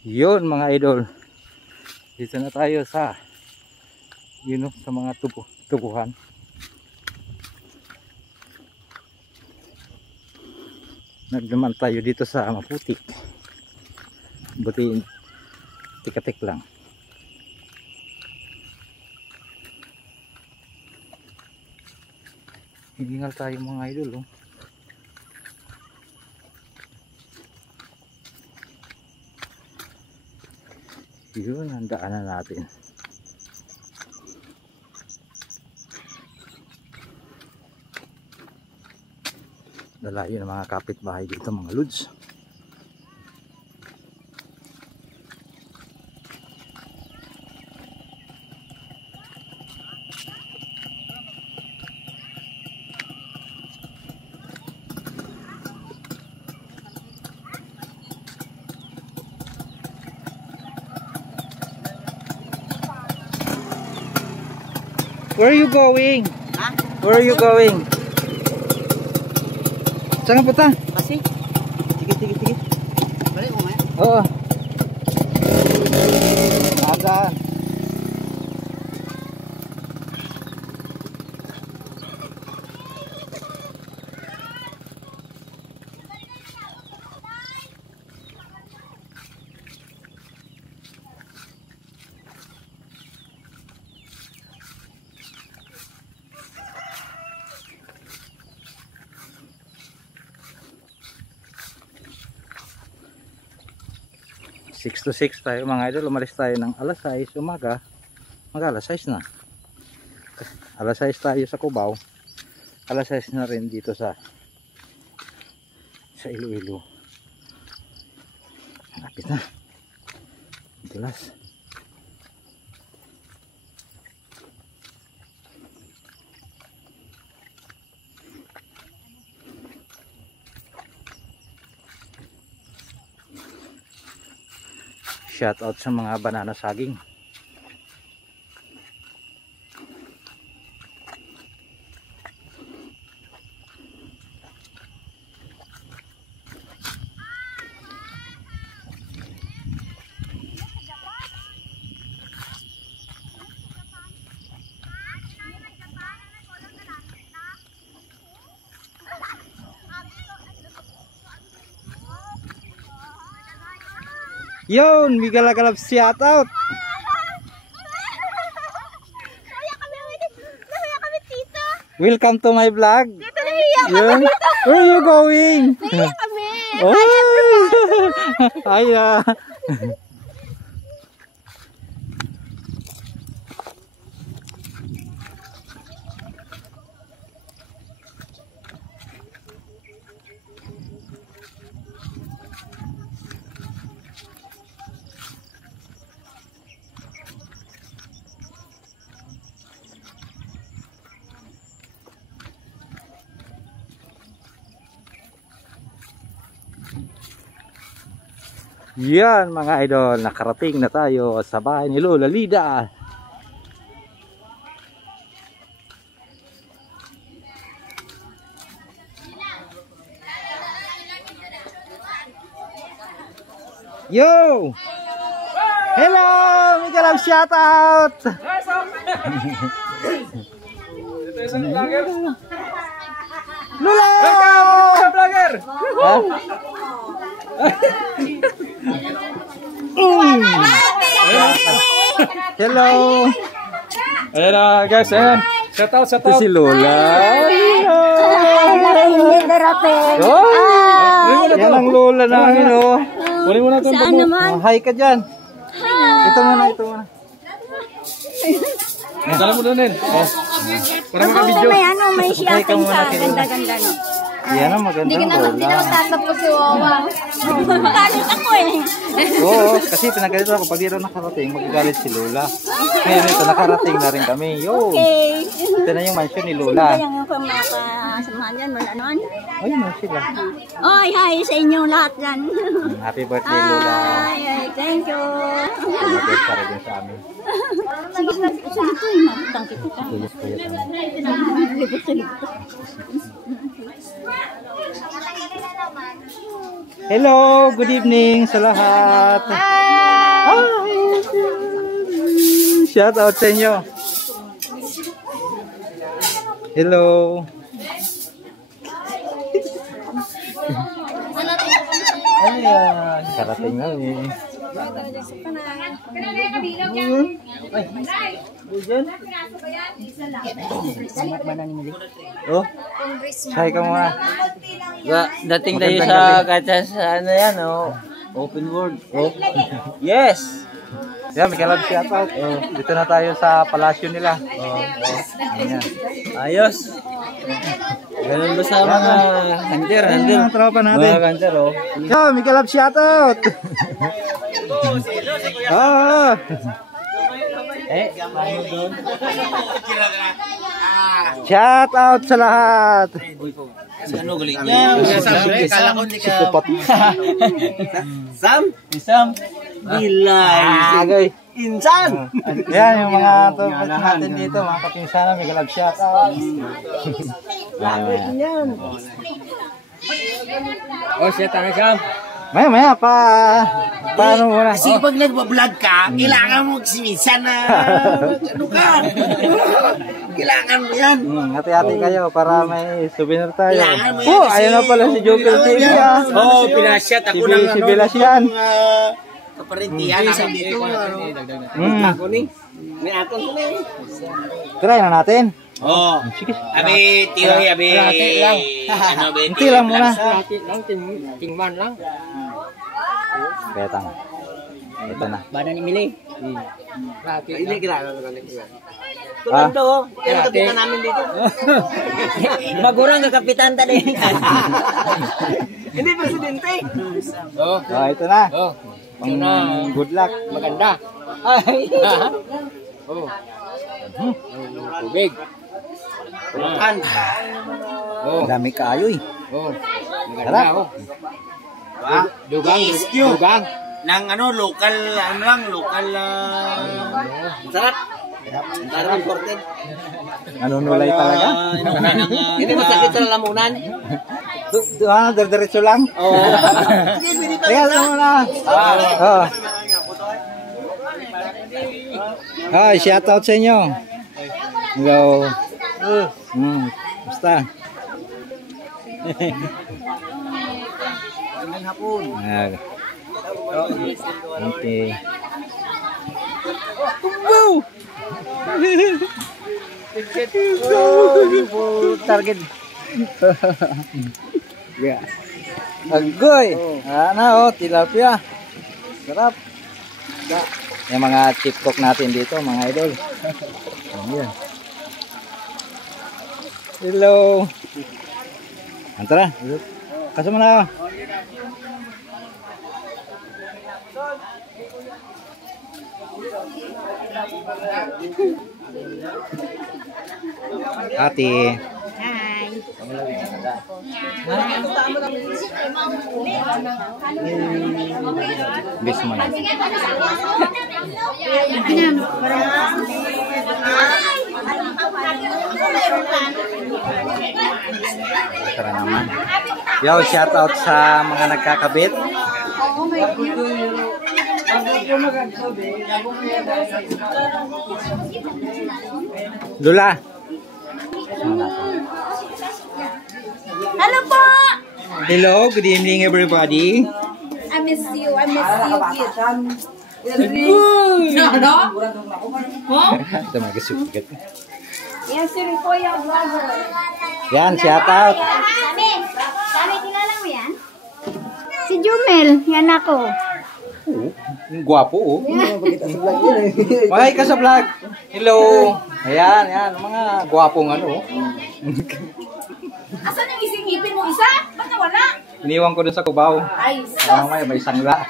Yun mga idol, dito na tayo sa sa mga tubuhan. Nagnaman tayo dito sa Maputik. Buti tikatik lang. Hiningal tayo mga idol, oh. Yun ang daanan natin. Dalayo ng mga kapitbahay dito mga lods. Where are you going? Huh? Where are you going? Saan ka punta? Kasi? Sige. Balik mo nga? Oo. Agaan. Six to 6 tayo mga idol. Umalis tayo ng alas 6 umaga. Mag-alas 6 na. Alas 6 tayo sa Cubao. Alas 6 na rin dito sa Iloilo. Lapit na. Dulas. Shout out sa mga banana saging. Yun, may gala-galap shout out. Welcome to my vlog. Yun. Where are you going? Oh. Hiya. Yan mga idol, nakarating na tayo sa bahay ni Lola Lida. Yo! Hello! Miguel, ang shout out! Lola! Vlogger! Hello. Hello guys, shout out. Ito si Lola. Yan ang Lola namin, oh. Kunin mo na ito. Saan naman? Hi ka dyan. Ito muna. Dala mo doon din. Para makabidyo. May shopping ka. Ganda-ganda, no? Yan ang magandang Lola. Hindi na tatapos si Wawa. Magalit ako eh. Oo, kasi pinagalit ako. Pag di raw nakarating, magagalit si Lola. Ngayon ito, nakarating na rin kami. Yo! Okay. Ito na yung mansion ni Lola. Sino ba yung mga kasamahan yan? Wala naman. Ayun na sila. Oy, hi sa inyong lahat yan. Happy birthday, Lola. Ay, thank you. Happy birthday din sa amin. Sige, ito yung matang kita ka. Tuyos-tuyos kami. Libot sa libot. Hello, good evening sa lahat. Hi. Shout out sa inyo. Hello. Ayan, karating na eh. Oh, say ka muna. Dating tayo sa ano yan, oh. Open world. Oh. Yes! Yan, may kalab shout out. Oh, dito na tayo sa palasyo nila. Oh. Ayan. Ayos! Ganun ba sa mga hunter? Ayan ang tropa natin. Mga hunter, oh. Yo, may kalab shout out. Oh. Shout out sa lahat. Ano gulit niya? Kala ko hindi ka... Sam? Bilay. Agay. Insan! Yan yung mga tropa natin dito, mga kapinsanan, may kalab shout out. Oh, siya tayo, Sam. Maya, paano muna? Kasi pag nagbablog ka, kailangan mo minsan na ano ka? Kailangan mo yan. Hati-hati kayo para may souvenir tayo. Kailangan mo yan Oh, kasi- ayun na pala si Joker TV. Oh, pinasyat ako ng Si Belas yan. kaparintihan namin dito. Ako ni. May aton ko ni. Try na natin. Oh. Sige. Abi, tiyo, abi. Ano, abi? Unti lang muna. Tingman lang. Betang. Ito na. Badan ni Mili. Ini kira Ah. Tulad to, kaya kapitan namin dito. Magurang ka kapitan tadi. Hindi presidente. Oh, Oh, ito na. oh. Good luck. Maganda. Ay. Oh. Tubig. Kan. Oh, Dami kayo eh. oh. Sarap. Maganda oh. Dugang. Nang ano, local, ano lang, local, sarap. Sarap imported. Nanunulay talaga. Hindi masakit sa lamunan. Diretso lang. Oo. Teka lang muna. Oh. Hi, shout out sa inyo. Hello. Basta. Okay. Wow! Target. Yeah. Agoy. Ano, tilapia. Sarap. Yung mga chip cook natin dito, mga idol. Ayan. Hello. Antara. Kasama na. Ate. Bis mo na. Tara naman. Yo, shout out sa mga nagkakabit. Lula. Hello po! Hello, good evening everybody. I miss you, kid. Ito magasugat. Yan si Ricoya Vlogger. Yan, shout out. Sani, kilala mo yan? Si Jumel, yan ako. Ang gwapo oh. Mahay ka sa vlog. Hello. Ayan, yan, mga gwapong ano. Asan yung isingipin mo isa? Ba't nawala? Iniwan ko dun sa Cubao. Ay, May sangla.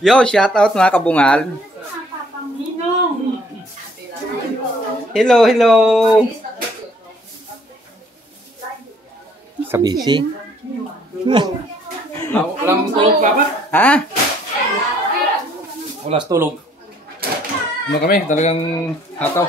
Yo, shout out mga kabungal. Hello, hello. Kabisi. Walang tulog ka ba? Ha? Wala tulog. Ano kami? Talagang hataw.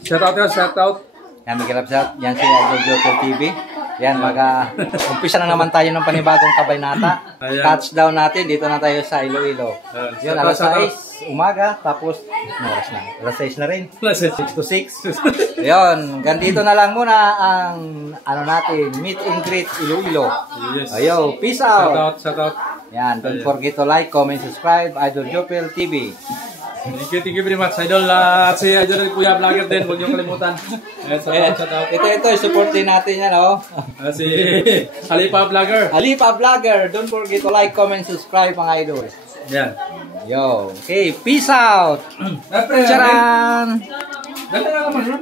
Shout out yan, shout out. Yan, may kalapsat. Yan si Idol Joker TV. Yan, umpisa na naman tayo ng panibagong kabaynata. Ayan. Touchdown natin, dito na tayo sa Iloilo. Yun, alas Shout out. 6, umaga, tapos, oras na? Alas 6 na rin. Plus, 6 to 6. Yun, ganito na lang muna ang, natin, meet and greet Iloilo. Yes. Ayo, peace Shout out. out, shout out. Yan, don't forget to like, comment, subscribe, Idol Jopel TV. Thank you very much, Idol. At si Idol Kuya Vlogger din, huwag niyong kalimutan. Shout out. Ito, support din natin yan, oh. Si Halipa Vlogger. Halipa Vlogger, don't forget to like, comment, subscribe, mga idol. Yan. Yo, okay, peace out. Charan! Charan! Ganda na naman, no?